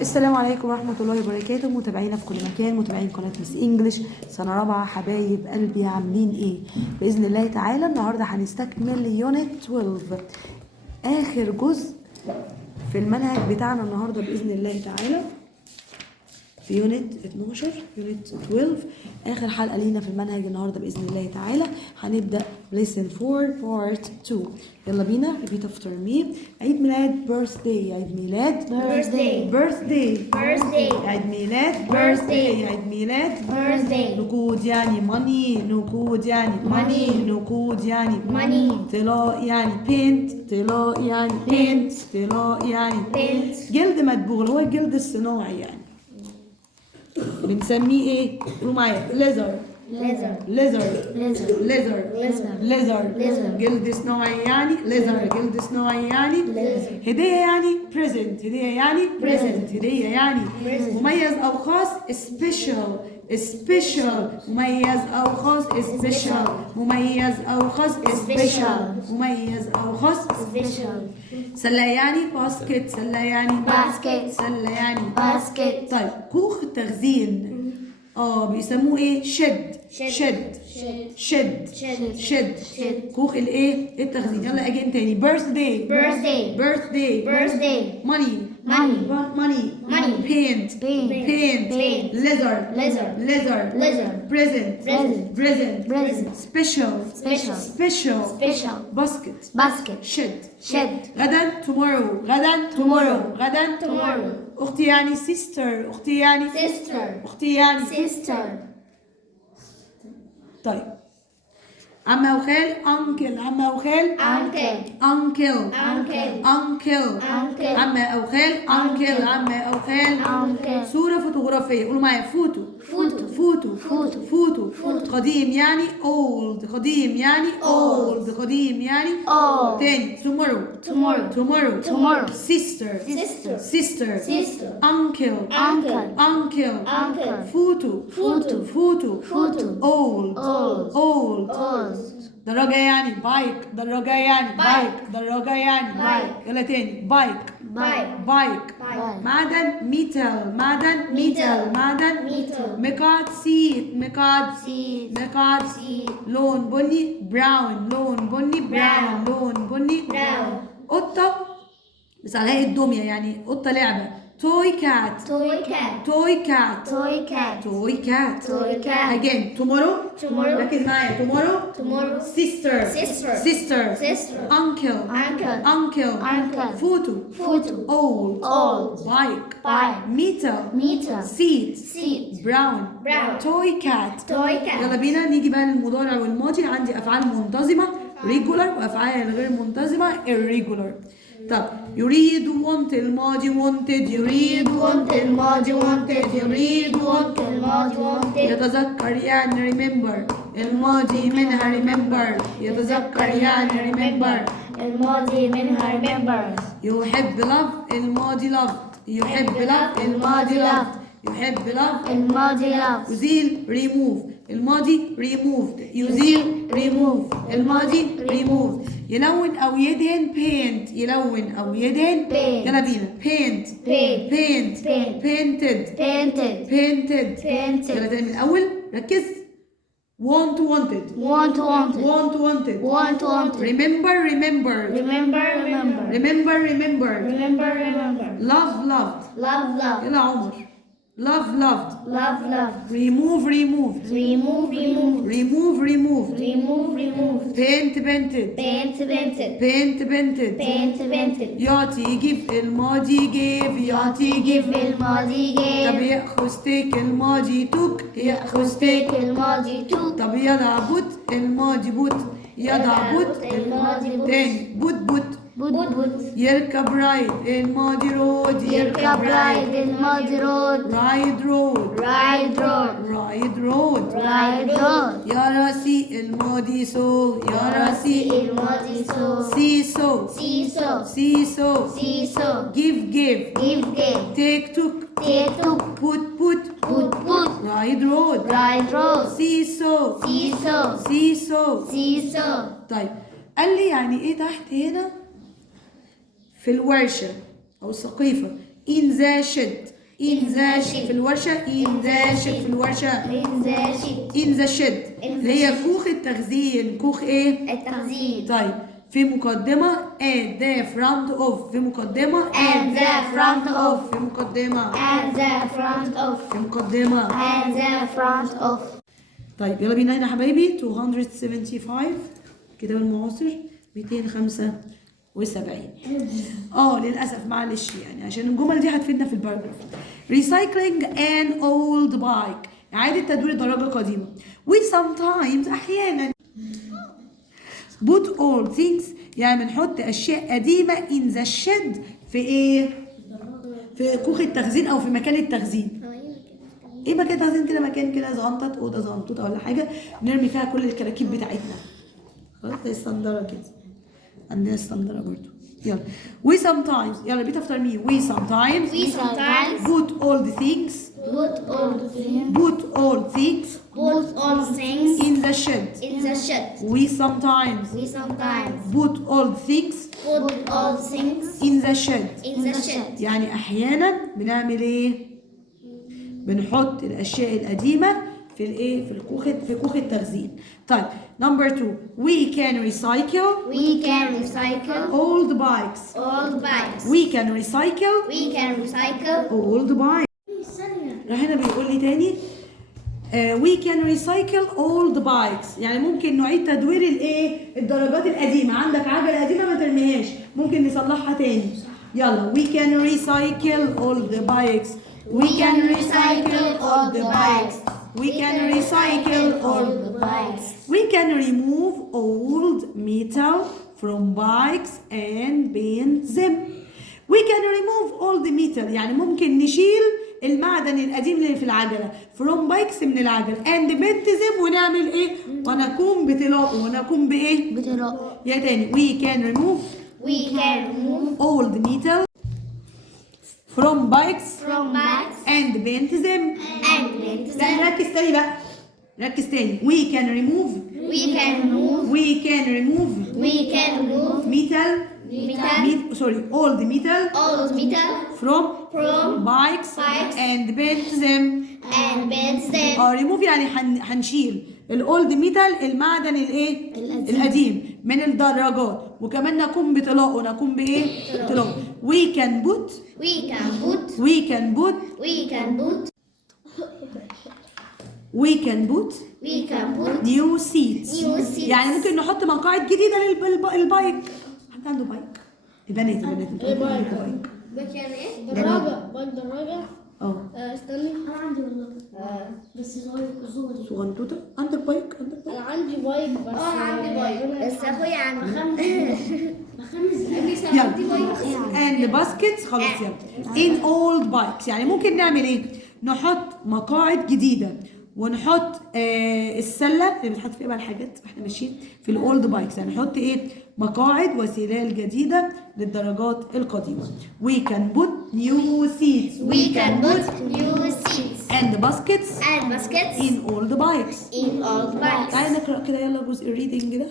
السلام عليكم ورحمة الله وبركاته، متابعينا في كل مكان، متابعين قناة ميس انجلش سنة رابعة. حبايب قلبي عاملين ايه؟ بإذن الله تعالى النهاردة هنستكمل يونت 12 آخر جزء في المنهج بتاعنا النهاردة بإذن الله تعالى، في يونت 12 يونت 12 آخر حلقة لينا في المنهج النهاردة بإذن الله تعالى. هنبدأ lesson 4 part 2. يلا بينا repeat after me. عيد ميلاد birthday، عيد ميلاد birthday عيد ميلاد birthday عيد ميلاد birthday نقود يعني money، نقود يعني money نقود يعني money طلاء يعني paint، طلاء يعني paint طلاء يعني paint جلد مدبوغ، هو الجلد الصناعي يعني بنسميه ايه؟ قولوا معايا ليزر leather ليزر leather ليزر leather ليزر leather جلد صناعي يعني ليزر، جلد صناعي يعني leather هدية يعني present، هدية يعني present هدية يعني present مميز أو خاص special مميز أو خاص special مميز أو خاص special مميز أو خاص special سلة يعني باسكت، سلة يعني basket سلة يعني basket طيب كوخ التخزين بيسموه ايه؟ شد شد شد شد كوخ الايه؟ التخزين. يلا اجين تاني birthday birthday birthday birthday money money money money paint paint leather leather present present special special basket شد shed غدا Tomorrow. غدا tomorrow اختي يعني sister، اختي يعني sister طيب عمة وخال uncle، عمة وخال uncle uncle uncle عمة أو خال uncle، عمة أو خال uncle صورة فوتوغرافية، قولوا معايا فوتو فوتو قديم يعني old، قديم يعني old، قديم يعني old تاني tomorrow sister uncle فوتو old دراجة يعني دراجة يعني Bike. يلا تاني بايك معدن معدن مقعد سيت لون بني براون لون بني brown قطة بس على هيئة دمية يعني قطة لعبة توي كات toy cat again tomorrow ركز معايا tomorrow sister uncle فوتو old bike meter seat brown toy cat يلا بينا نيجي بقى للمضارع والماضي. عندي افعال منتظمه regular وافعال غير منتظمه irregular. طب يريد want الماضي wanted، يريد want الماضي wanted، يريد want يتذكر يعني remember الماضي منها remember، يتذكر يعني remember الماضي منها remember يحب love الماضي loved، يحب love الماضي loved، يحب love الماضي love يزيل remove الماضي removed، يزيل remove الماضي removed يلون أو يدهن paint، يلون أو يدهن paint يلا بينا painted يلا تاني من الأول ركز wanted remember loved يلا عمر loved remove painted يعطي give الماضي gave يعطي give الماضي طب gave يأخذ take الماضي took يأخذ take الماضي took طب يضع put الماضي put يضع put الماضي put تاني put بوت يركب ride الماضي road يركب رايد الماضي رود ride road يراسي الماضي سو يراسي الماضي سو سيسو سيسو give give take took put ride road سيسو طيب قال لي يعني ايه تحت هنا في الورشة أو السقيفة in the shed. in In the the shed shed. في الورشة. in the shed في الورشة. In the shed. in the shed In the اللي هي shed. كوخ التخزين. كوخ ايه؟ التخزين. طيب في مقدمة at the front of. في مقدمة At the front of. في مقدمة At the front of. في مقدمة. At the front of. طيب يلا بينا هنا يا حبايبي 275 كده بالمعاصر 275. للأسف معلش يعني عشان الجمل دي هتفيدنا في الباراجراف. Recycling an old bike إعادة تدوير دراجة قديمة. We sometimes أحيانا put old things يعني بنحط أشياء قديمة in the shed في إيه؟ في كوخ التخزين أو في مكان التخزين. ايه مكان التخزين كده؟ مكان كده زغنطط، اوضه زغنطوطه ولا حاجه نرمي فيها كل الكراكيب بتاعتنا. خلاص زي الصندره كده. عندنا الصندره برضو. يلا we sometimes يلا repeat after me. we sometimes We sometimes put all the things put all things. put all things Put all things in the shed. in the shed. we sometimes We sometimes put all things put all things in the shed. in the shed. يعني احيانا بنعمل ايه؟ بنحط الاشياء القديمه في الايه؟ في كوخ التخزين. طيب نمبر 2 we can recycle We can recycle old bikes. old bikes. we can recycle We can recycle. old bikes. راح هنا بيقول لي تاني we can recycle old bikes يعني ممكن نعيد تدوير الايه؟ الدراجات القديمه. عندك عجله قديمه ما ترميهاش، ممكن نصلحها تاني. يلا we can recycle all the bikes. we can recycle all the bikes. we can recycle all the bikes. we can remove old metal from bikes and paint them. we can remove old metal يعني ممكن نشيل المعدن القديم اللي في العجله from bikes من العجل and paint them ونعمل ايه؟ ونقوم بطلاقه. ونقوم بايه؟ بطلاقه. يا تاني we can remove We can remove old metal from bikes from bikes and paint them. and paint لا them. ركز تاني بقى، ركز تاني. we can remove We can remove. we can remove We can remove metal metal. old metal Old metal from from bikes bikes and paint them. and paint them. remove يعني هنشيل الاولد ميتال المعدن الايه؟ القديم من الدراجات، وكمان نقوم بطلاقه. نقوم بايه؟ بطلاقه. we can put We can put. we can put We can put. we can put We can put. new seats. New seats. يعني ممكن نحط مقاعد جديده للبايك. حد عنده بايك؟ البنات انتوا عندكم بايك. بايك يعني ايه؟ دراجة بايك دراجة. استني انا عندي والله. بس صغير. صغنطوطه. عندك بايك؟ انا عندي بايك بس عندي بايك بس اخويا عنده يلا and baskets. خلاص يلا in old bikes يعني ممكن نعمل ايه؟ نحط مقاعد جديده ونحط السله اللي بنحط فيها بقى الحاجات واحنا ماشيين في الاولد بايكس. يعني نحط ايه؟ مقاعد وسلال جديده للدراجات القديمه. we can put new seats. We can put new seats and baskets and baskets in old bikes. in old bikes. تعالى نقرا كده يلا جزء الريدنج ده.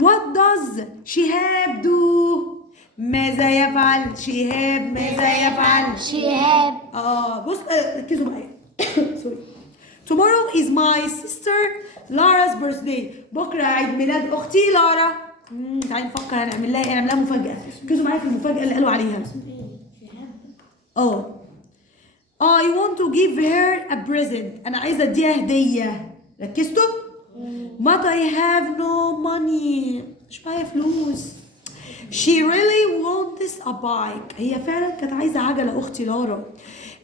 what does شهاب do؟ ماذا يفعل شهاب؟ ماذا يفعل شهاب. بص ركزوا معايا. سوري. tomorrow is my sister Lara's birthday. بكره عيد ميلاد اختي لارا. تعالي نفكر هنعمل لها ايه؟ هنعمل لها مفاجاه. ركزوا معايا في المفاجاه اللي قالوا عليها. I want to give her a present. انا عايزه اديها هديه. ركزتوا؟ but I have no money. مش معايا فلوس. she really wants a bike. هي فعلا كانت عايزه عجله اختي لارا.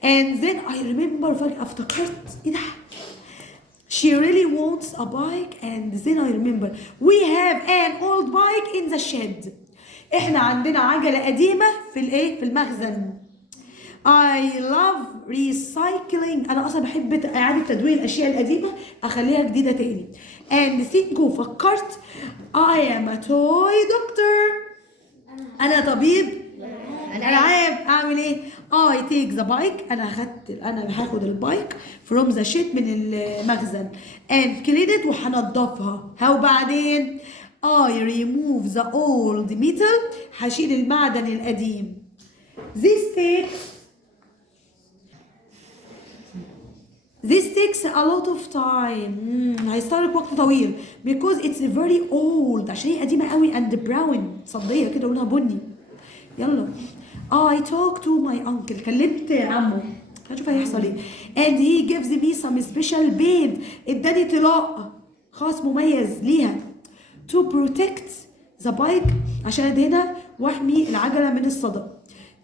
and then I remember فجأة افتكرت ايه ده؟ she really wants a bike and then I remember we have an old bike in the shed. احنا عندنا عجلة قديمة في الايه؟ في المخزن. I love recycling. انا اصلا بحب اعادة تدوير الاشياء القديمة اخليها جديدة تاني. and think وفكرت I am a toy doctor. انا طبيب العاب. اعمل ايه؟ I take the bike. انا هاخد البايك from the shed من المخزن and clean it وهنضفها. وبعدين I remove the old metal. هشيل المعدن القديم. This takes takes a lot of time. هيستغرق وقت طويل because it's very old عشان هي قديمة قوي and brown صدية كده لونها بني. يلا. I talk to my uncle. كلمت عمه. هنشوف هيحصل ايه. And he gives me some special pain. اداني طلاق خاص مميز ليها. To protect the bike عشان ادهنها واحمي العجلة من الصدى.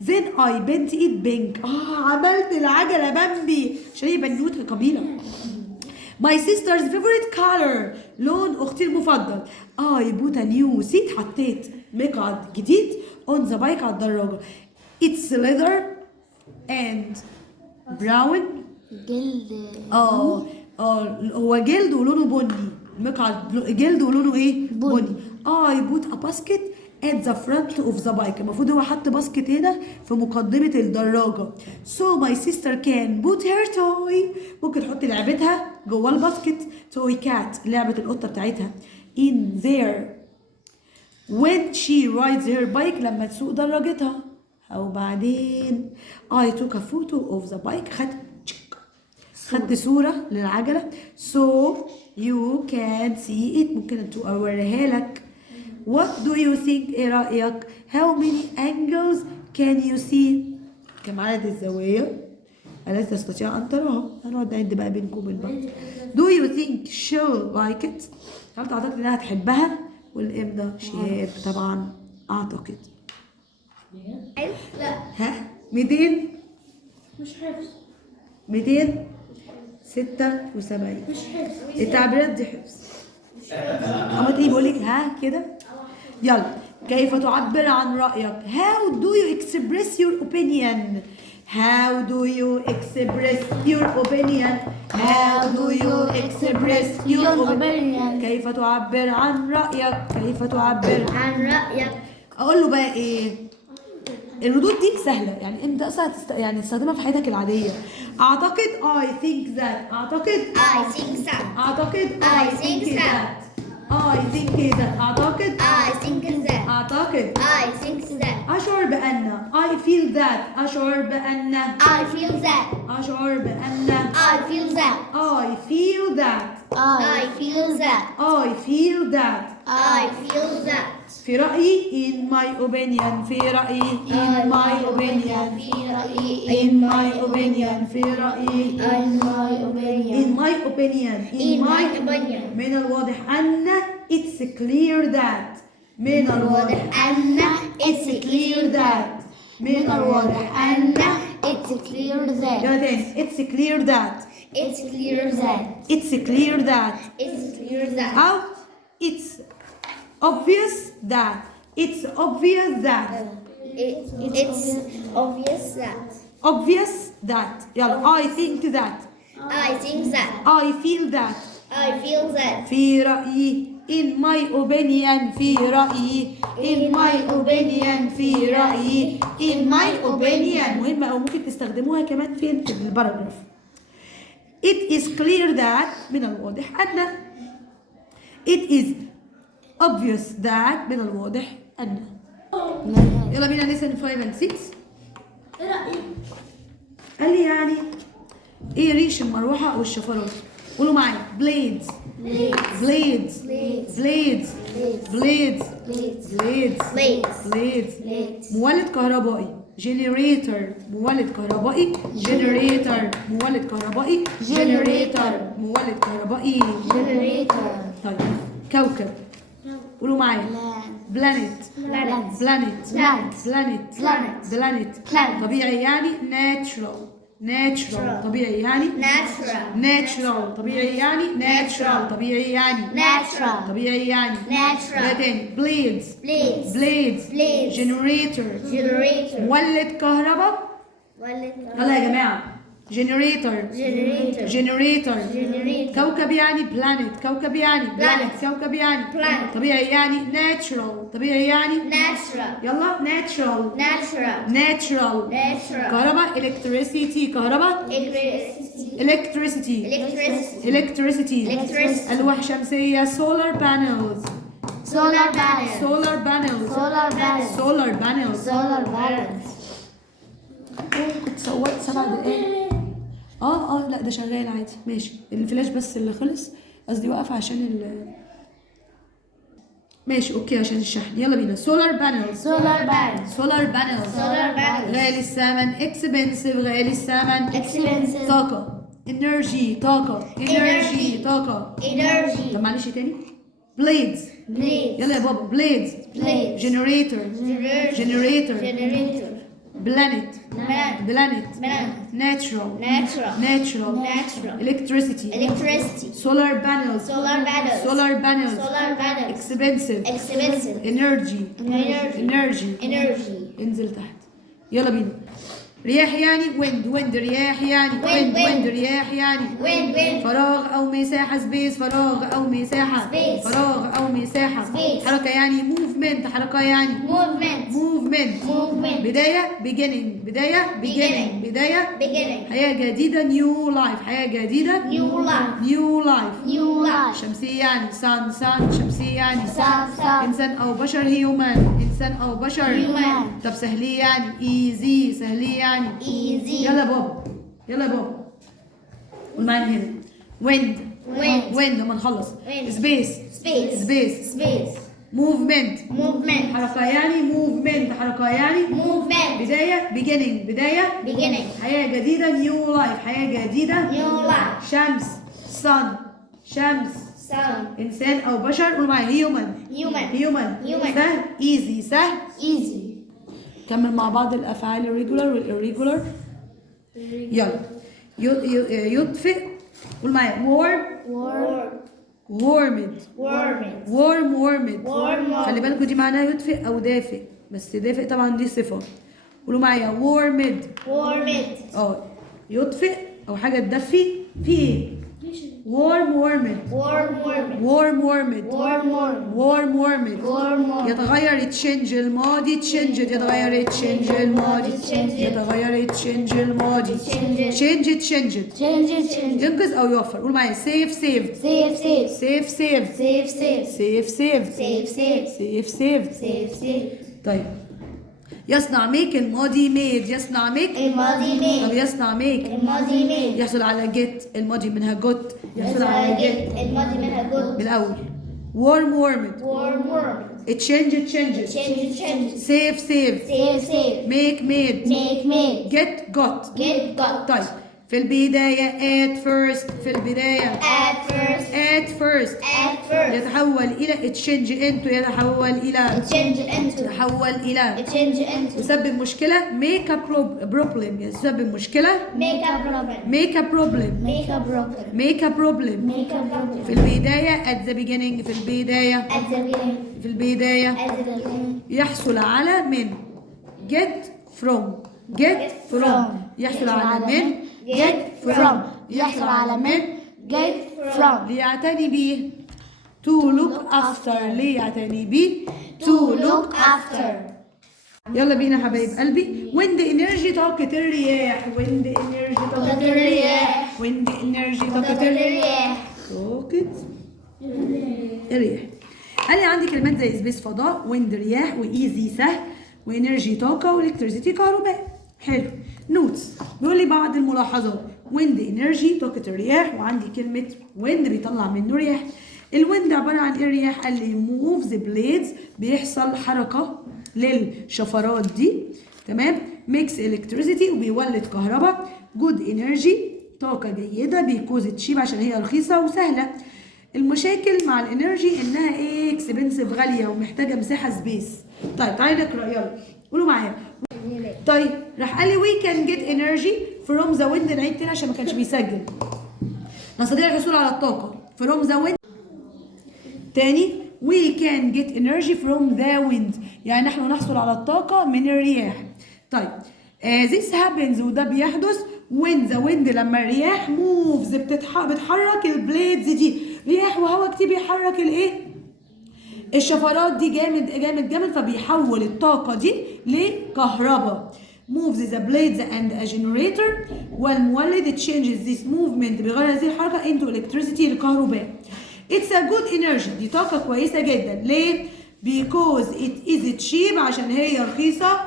Then I paint it pink. عملت العجلة بامبي عشان هي بنوتة قبيلة. My sister's favorite color. لون اختي المفضل. I put a new seat. حطيت مقعد جديد on the bike على الدراجة. It's leather and brown. جلد. هو جلد ولونه بني. المقعد جلد ولونه ايه؟ بني. I put a basket at the front of the bike. المفروض هو حط باسكت هنا في مقدمة الدراجة. So my sister can put her toy. ممكن تحط لعبتها جوه الباسكت. toy cat لعبة القطة بتاعتها. in there when she rides her bike لما تسوق دراجتها. أو بعدين I took a photo of the bike. خدت صورة للعجلة so you can see it. ممكن أوريها لك. What do you think؟ إيه رأيك؟ How many angles can you see؟ كم عدد الزوايا التي تستطيع أن تراها؟ هنقعد نعد بقى بينكم وبين بعض. Do you think she'll like it؟ هل تعتقد إنها تحبها؟ والإمضة شهاب طبعا أعتقد. لا. ها؟ 200 مش حفظ. 276. مش حفظ. التعبيرات دي حفظ. أما تيجي بقول لك ها كده. يلا. كيف تعبر عن رأيك؟ How do you express your opinion؟ How do you express your opinion؟ How do you express your opinion؟ كيف تعبر عن رأيك؟ كيف تعبر عن رأيك. أقول له بقى إيه؟ الردود دي سهلة يعني أنت أصلا يعني تستخدمها في حياتك العادية. أعتقد I think that. أعتقد I think that. أعتقد I think that. I think that. أعتقد I think that. أعتقد I think that. أشعر بأن I feel that. أشعر بأن I feel that. أشعر بأن I feel that. I feel that. I feel that. I feel that. I feel that. في رأيي in my opinion. في رأيي in my opinion. في رأيي. in my opinion. في رأيي In my opinion. in my opinion. In my opinion. من الواضح أن it's clear that. من الواضح أن it's clear that. من الواضح أن it's clear that. يلا تاني it's clear that. It's clear that. it's clear that. It's clear that. أو it's obvious that. it's obvious that. It's obvious that. obvious that. يلا I think that. I think that. I feel that. I feel that. في رأيي in my opinion. في رأيي in my opinion. في رأيي in my opinion. مهمة أو ممكن تستخدموها كمان فين في الباراجراف. It is clear that. من الواضح أن. It is obvious that. من الواضح أن. يلا بينا listen 5 and 6. ايه رأيك؟ قال لي يعني ايه ريش المروحة أو الشفرات؟ قولوا معايا blades. blades. blades. blades. blades. مولد كهربائي. generator. مولد كهربائي. generator. مولد كهربائي. generator. مولد كهربائي. طيب كوكب. قولوا معايا planet. planet. طبيعي يعني natural. طبيعي يعني natural. طبيعي يعني natural. طبيعي يعني طبيعي يعني ده تاني blades. generator. مولد كهرباء. يلا يا جماعة generator. كوكب يعني planet. كوكب يعني كوكب يعني طبيعي يعني natural. طبيعي يعني يلا natural. كهرباء electricity. كهرباء electricity. ألواح شمسية solar panels. كنت صورت 7 دقايق لا ده شغال عادي ماشي. الفلاش بس اللي خلص، قصدي وقف عشان ماشي اوكي عشان الشحن. يلا بينا. سولار بانلز. Solar panels. سولار بانلز. Solar panels. غالي الثمن. اكسبنسيف. غالي الثمن. Expensive. طاقة. انرجي. طاقة. انرجي. طاقة. Energy. طب معلش تاني. بليدز. Blades. يلا يا بابا. بليدز. Blades. جنريتور. جنريتور. Generator. بلانيت. Planet. بلانيت. Planet. ناتشرال. Natural. ناتشرال. Natural. الكتريسيتي. Electricity. سولار بانلز. Solar panels. سولار بانلز. Solar panels. اكسبنسيف. Expensive. انرجي. Energy. انرجي. Energy. انزل تحت. يلا بينا. رياح يعني ويند. ويند. رياح يعني Wind. ويند. Wind. ويند. رياح يعني Wind. Wind. فراغ او مساحه. سبيس. فراغ او مساحه. Space. فراغ او مساحه. Space. حركه يعني موفمنت. حركه يعني Movement. موفمنت. Movement. بدايه beginning. بدايه beginning. بدايه Beginning. حياه جديده. نيو لايف. حياه جديده. New life. نيو لايف. New life. شمسيه يعني سان. سان. شمسيه يعني Sun. Sun. انسان او بشر. هيومان. انسان او بشر. Human. طب سهليه يعني ايزي. سهليه يعني Easy. يلا بابا. يلا بابا. قول معايا هنا. ويند. Wind. ويند لما نخلص. Wind. سبيس. Space. سبيس. Space. موفمنت. Movement. حركه يعني موفمنت. حركه يعني Movement. بدايه beginning. بدايه Beginning. حياه جديده. نيو لايف. حياه جديده. New life. شمس. sun. شمس. Sun. انسان او بشر. قول معايا هيومن. Human. هيومن. Human. سهل. ايزي. سهل. Easy. كمل مع بعض الافعال الريجولار والirregular. يلا. يطفئ. قول معايا warm. Warm. warmed. Warming. warmed. Warm. خلي بالكوا دي معناها يدفئ او دافئ، بس دافئ طبعا دي صفه. قولوا معايا warmed. Warmed. يطفئ او حاجه تدفي. في ايه؟ warmed. Warm. Warming. warmed. Warm. warmed. Warm. يتغير. تشنج الماضي. تشنجد. يتغير. تشنج الماضي. يتغير. تشنج الماضي. تشنج. تشنجد. Change. Change. ينقذ او يوفر. قول معايا سيف. سيفد. Save. Save. سيف. سيفد. Save. Save. سيف. سيفد. Save. Save. سيف. سيفد. Save. Save. طيب. يصنع ميك. الماضي ميد. يصنع ميك. الماضي طب made. يصنع ميك. الماضي made. يحصل على جيت. الماضي منها جوت. يحصل على جيت الماضي منها good. من الاول. warm. warmed. Warm. Warm. تشنج. تشنجد. Change. Change. سيف. سيفد. Save. Save. ميك. ميد. Make. Made. جيت. جوت. Get. Got. طيب في البداية at first. في البداية At first. at first At first. يتحول إلى تشنج into. يتحول إلى Change into. يتحول إلى Change into. يسبب مشكلة. make a problem. يسبب مشكلة. Make a problem. make a problem. Make a problem. make a problem. Make a problem. في البداية at the beginning. في البداية At the beginning. في البداية At the beginning. يحصل على من. get from. get from. يحصل على من. get from. يحصل على من. Get from. ليعتني به. to look after. ليعتني به. to look after. يلا بينا حبايب قلبي. wind energy. طاقة الرياح. wind energy. طاقة الرياح. wind energy. طاقة الرياح. طاقة الرياح. قال لي عندي كلمات زي سبيس فضاء. wind رياح. وايزي سهل. وانرجي طاقة. والكتريسيتي كهرباء. حلو. نوتس بيقول لي بعض الملاحظات. wind energy طاقة الرياح. وعندي كلمة wind بيطلع منه رياح. الويند عبارة عن ايه الرياح؟ قال لي moves blades بيحصل حركة للشفرات دي. تمام. makes electricity وبيولد كهرباء. good energy طاقة جيدة. because تشيب عشان هي رخيصة وسهلة. المشاكل مع الانرجي انها ايه؟ اكسبنسيف غالية ومحتاجة مساحة سبيس. طيب تعالي نقرا يلا. قولوا معايا. طيب راح قال لي we can get energy from the wind. نعيد تاني عشان ما كانش بيسجل. نستطيع الحصول على الطاقة from the wind. تاني we can get energy from the wind. يعني نحن نحصل على الطاقة من الرياح. طيب this happens وده بيحدث when the wind لما الرياح moves بتحرك البليدز دي. رياح وهواء كتير بيحرك الايه؟ الشفرات دي جامد جامد جامد. فبيحول الطاقة دي لكهرباء. moves the blades and a generator. والمولد changes this movement بيغير هذه الحركة into electricity لكهرباء. It's a good energy. دي طاقة كويسة جدا. ليه؟ because it is cheap عشان هي رخيصة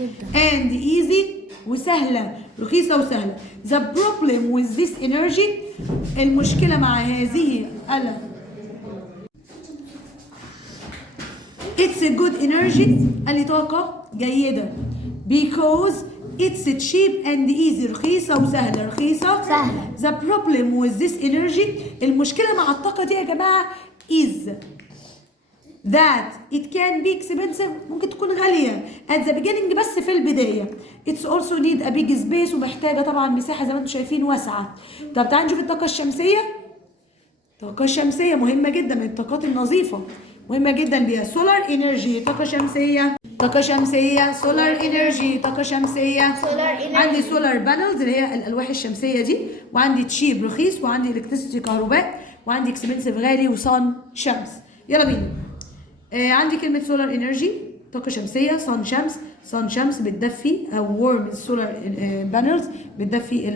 جدا. and easy وسهلة، رخيصة وسهلة. The problem with this energy، المشكلة مع هذه It's a good energy، قال لي طاقة جيدة. Because it's cheap and easy، رخيصة وسهلة، رخيصة سهلة. The problem with this energy، المشكلة مع الطاقة دي يا جماعة is that it can be expensive، ممكن تكون غالية at the beginning، بس في البداية. It's also need a big space، ومحتاجة طبعا مساحة زي ما انتم شايفين واسعة. طب تعالوا نشوف الطاقة الشمسية. الطاقة الشمسية مهمة جدا، من الطاقات النظيفة، مهمة جدا بيها. سولار انرجي، طاقة شمسية، طاقة شمسية، سولار انرجي، طاقة شمسية. عندي سولار بانلز اللي هي الألواح الشمسية دي، وعندي تشيب رخيص، وعندي الكتريسيتي كهرباء، وعندي اكسبنسيف غالي، وصن شمس. يلا بينا. عندي كلمة سولار انرجي، طاقة شمسية، صن شمس. صن شمس بتدفي، او وورم السولار بانلز بتدفي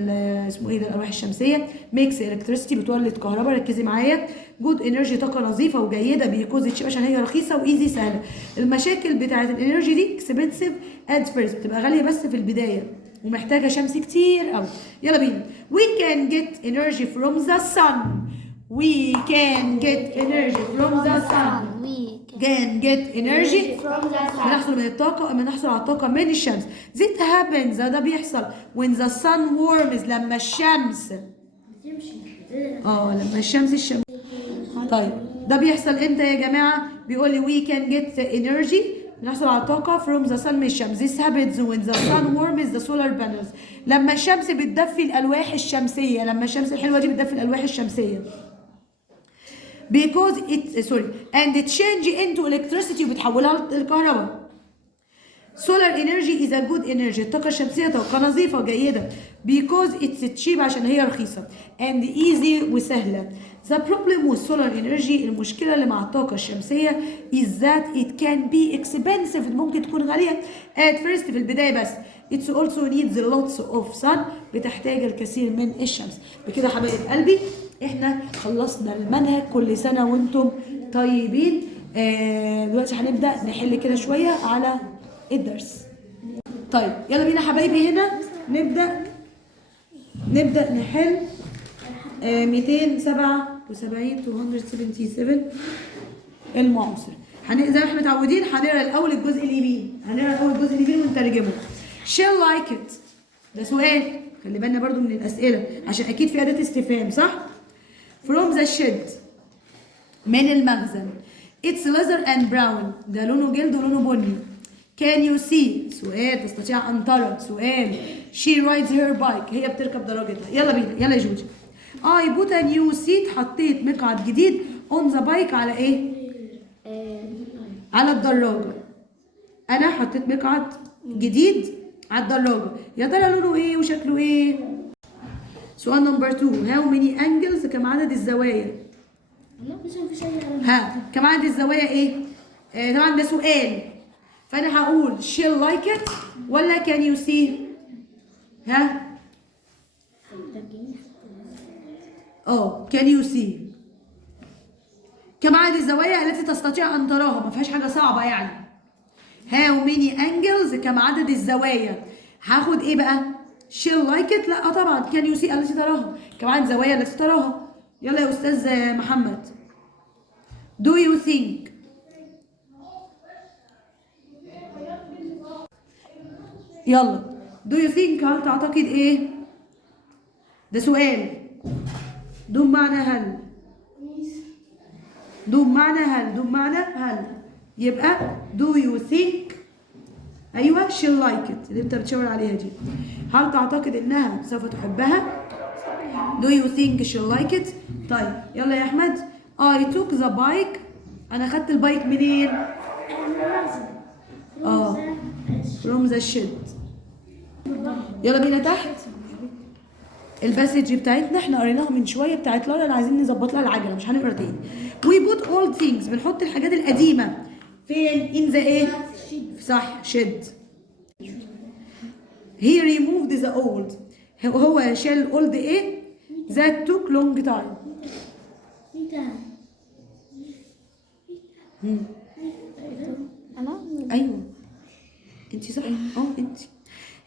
اسمه ايه ده، الالواح الشمسيه. ميكس الكتريستي، بتولد كهرباء. ركزي معايا. جود انرجي، طاقه نظيفه وجيده. بيكوز تشيب، عشان هي رخيصه وايزي، سهله. المشاكل بتاعه الانرجي دي اكسبنسيف ات فيرست، بتبقى غاليه بس في البدايه، ومحتاجه شمس كتير قوي. يلا بينا. We can get energy from the sun. We can get energy from the sun. can get energy بنحصل من الطاقة، بنحصل على الطاقة من الشمس. That happens، ده بيحصل when the sun warms، لما الشمس لما الشمس طيب ده بيحصل امتى يا جماعة؟ بيقول لي we can get energy، بنحصل على الطاقة from the sun، من الشمس. This happens when the sun warms the solar panels، لما الشمس بتدفي الألواح الشمسية، لما الشمس الحلوة دي بتدفي الألواح الشمسية. because it and it change into electricity، وبتحولها للكهرباء. solar energy is a good energy، الطاقة الشمسية طاقة نظيفة جيدة. because it's cheap، عشان هي رخيصة. and easy، وسهلة. the problem with solar energy، المشكلة اللي مع الطاقة الشمسية is that it can be expensive، ممكن تكون غالية at first، في البداية بس. it also needs lots of sun، بتحتاج الكثير من الشمس. بكده حبايب قلبي احنا خلصنا المنهج. كل سنة وانتم طيبين. دلوقتي هنبدأ نحل كده شوية على الدرس. طيب يلا بينا حبايبي، هنا نبدأ نحل 277 المعاصر. زي ما احنا متعودين هنقرا الأول الجزء اليمين، ونترجمه. shall like it، ده سؤال، خلي بالنا برضو من الأسئلة عشان أكيد في أداة استفهام، صح؟ from the shed، من المخزن. it's leather and brown، ده لونه جلد ولونه بني. can you see، سؤال، تستطيع أن ترى، سؤال. she rides her bike، هي بتركب دراجتها. يلا بينا، يلا يا جوجي. I put a new seat، حطيت مقعد جديد on the bike، على إيه؟ على الدراجة. أنا حطيت مقعد جديد على الدراجة. يا ترى لونه إيه وشكله إيه؟ سؤال نمبر 2، how many angles، كم عدد الزوايا؟ كم عدد الزوايا ايه؟ طبعا ده سؤال، فانا هقول she'll like it ولا can you see؟ can you see؟ كم عدد الزوايا التي تستطيع ان تراها، ما فيهاش حاجه صعبه يعني. how many angles، كم عدد الزوايا. هاخد ايه بقى؟ she'll like it، لا طبعا can you see التي تراها، كم عدد الزوايا التي تراها. يلا يا استاذ محمد. do you think؟ يلا do you think، هل تعتقد ايه؟ ده سؤال. do بمعنى هل، do بمعنى هل، يبقى do you think، ايوه she'll like it اللي انت بتشاور عليها دي. هل تعتقد انها سوف تحبها؟ do you think she'll like it. طيب يلا يا احمد. I took the bike، انا خدت البايك منين؟ from the shed. يلا بينا تحت. الباسج بتاعتنا احنا قريناها من شويه، بتاعت لارا، عايزين نظبط لها العجله، مش هنقرا تاني. we put old things، بنحط الحاجات القديمه فين؟ in the ايه؟ صح، shed. he removed the old، هو شال old ايه؟ that took long time. ايوه انت صح. انت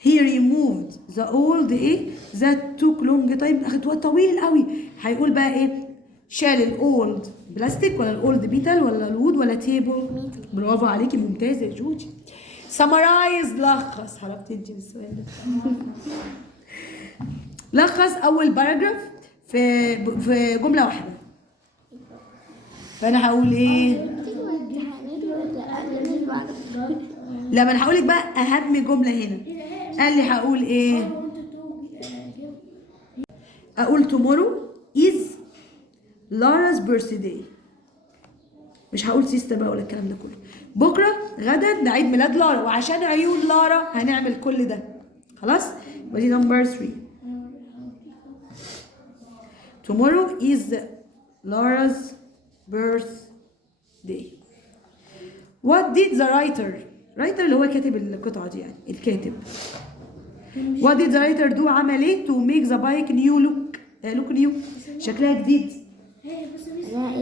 he removed the old ايه that took long time اخد وقت طويل قوي. هيقول بقى ايه؟ شال الاولد بلاستيك ولا الاولد بيتال ولا الوود ولا تيبل؟ برافو عليكي، ممتازه يا جوجي. summarize لخص. حركتي انت بالسؤال ده. لخص اول باراجراف في جمله واحده. فانا هقول ايه؟ لما انا هقول لك بقى اهم جمله هنا. قال لي هقول ايه؟ اقول tomorrow is Lara's birthday. مش هقول سيستا بقى ولا الكلام ده كله. بكره غدا ده عيد ميلاد لارا، وعشان عيون لارا هنعمل كل ده. خلاص؟ ودي نمبر 3. tomorrow is Lara's birthday. What did the writer اللي هو كاتب القطعة دي يعني الكاتب. What did the writer do؟ عمل ايه؟ to make the bike new look new. شكلها جديد.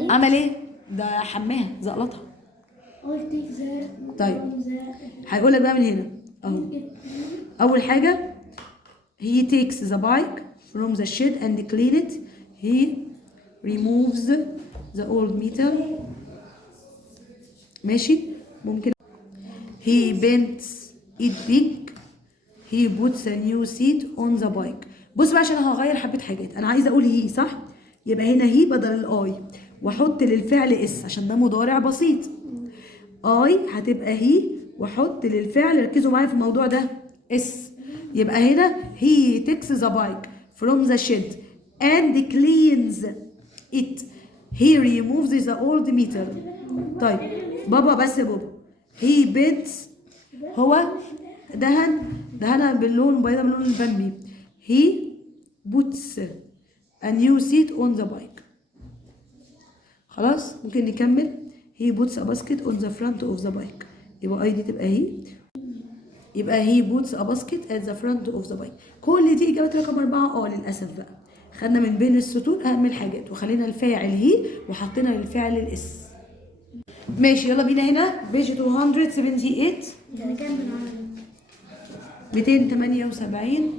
عمل ايه؟ ده حماها زقلطها. طيب هيقول لك بقى من هنا اهو. اول حاجة he takes the bike from the shed and clean it. He removes the old metal. ماشي. ممكن he bends it big. he puts a new seat on the bike. بص بقى عشان هغير حبة حاجات. أنا عايزة أقول هي صح؟ يبقى هنا هي بدل الآي، وأحط للفعل اس عشان ده مضارع بسيط. آي هتبقى هي، وأحط للفعل، ركزوا معايا في الموضوع ده، اس. يبقى هنا he takes the bike from the shed and cleans it. he removes the old metal. طيب بابا بس يا بابا. he bends هو دهنها باللون بيضاء باللون البني. he puts a new seat on the bike. خلاص ممكن نكمل. he puts a basket on the front of the bike. يبقى اي دي تبقى هي. يبقى he puts a basket at the front of the bike. كل دي اجابات رقم 4. للاسف بقى خدنا من بين السطور اهم الحاجات وخلينا الفاعل هي وحطينا للفعل الاس. ماشي يلا بينا هنا بيج 278 278.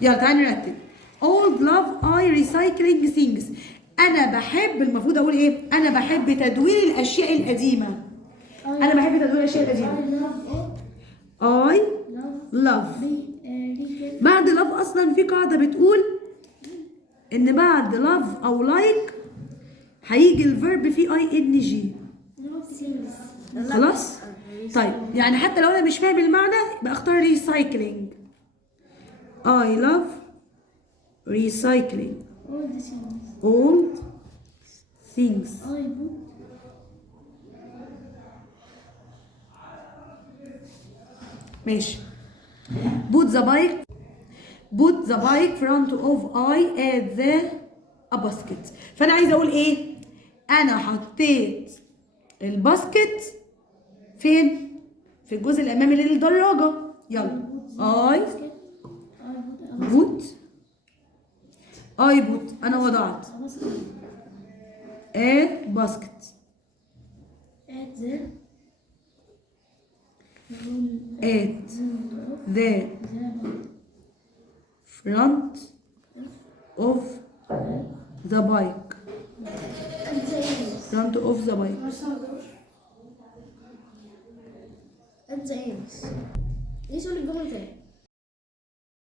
يلا تعالى نرتب. old love I recycling things. انا بحب، المفروض اقول ايه؟ انا بحب تدوير الاشياء القديمه. انا بحب تدوير الاشياء القديمه. I love. بعد love اصلا في قاعده بتقول ان بعد love او like هيجي الفيرب فيه ing. خلاص؟ طيب يعني حتى لو انا مش فاهم المعنى يبقى اختار recycling. I love recycling old things. ماشي. put the bike front of I at the basket. فانا عايزه اقول ايه؟ انا حطيت الباسكت فين؟ في الجزء الامامي للدراجه. يلا I put انا وضعت a basket at the front of the bike. front of the bike. ليه سؤال الجملة تاني؟